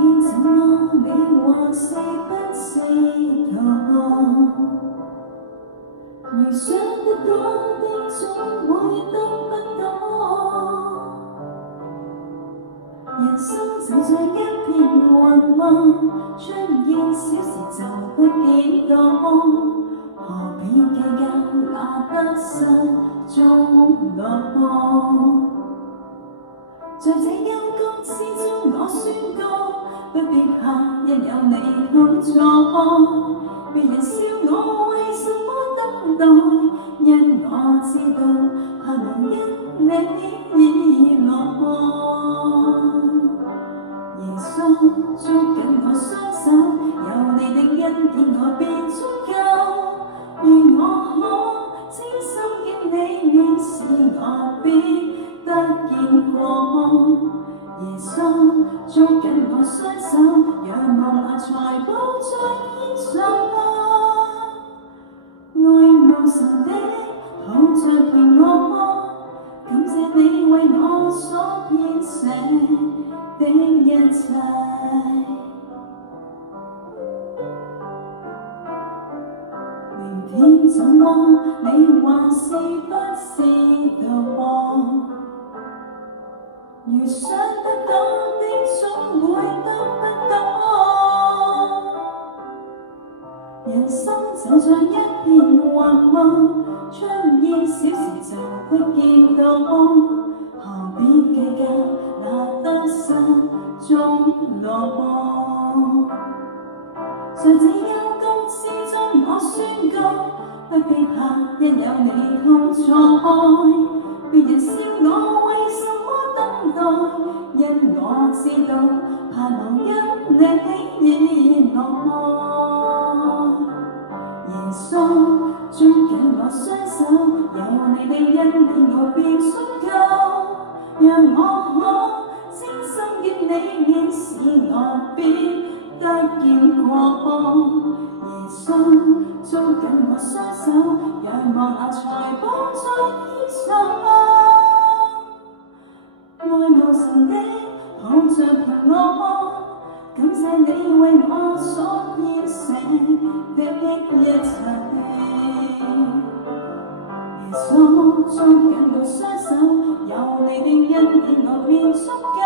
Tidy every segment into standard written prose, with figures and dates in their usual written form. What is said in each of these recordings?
天怎麼你還是不知道？如想得到的總會得不到，人生就像一片雲霧，出現小事就不見到，何必計較那得失中落寞？在這幽谷之中，我宣告，不必怕，因有你同在。別人笑我為什麼等待，因我知道，盼望因你而來。耶穌捉緊我雙手，有你的恩典我便足夠。願我可專心見你面時，我必得見光。耶穌捉緊我雙手，仰望那財寶在天上。愛無神的抱着平安，感謝你為我所編寫的一切。明天怎麼你還是不知道？如想得到的總會得不到，人生就像一片雲霧，出現小事就不見到，何必計較那得失中落寞？在這幽谷之中，我宣告，不必怕，因有你同在。別人笑我為什麼等待，因我知道，盼望因你而來。耶穌捉緊我雙手，有你的恩典我便足夠。讓我可專心見你面時，我必得見光。耶穌捉緊我雙手，仰望那財寶在天上。愛無神的抱着平安，感謝你為我所編寫的一切。耶穌捉緊我雙手，有你的恩典我便足夠。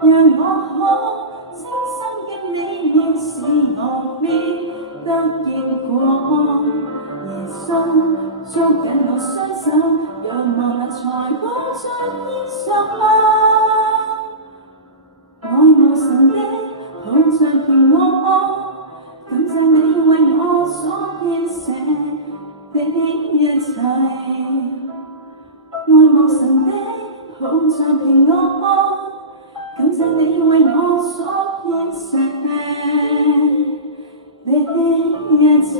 讓我可專心見你面時，我必得見光。耶穌捉緊我雙手，仰望那財寶在天上。愛無神的抱着平安，感謝你為我所編寫的一切。愛無神的抱着平安，感謝你為我所編寫的一切。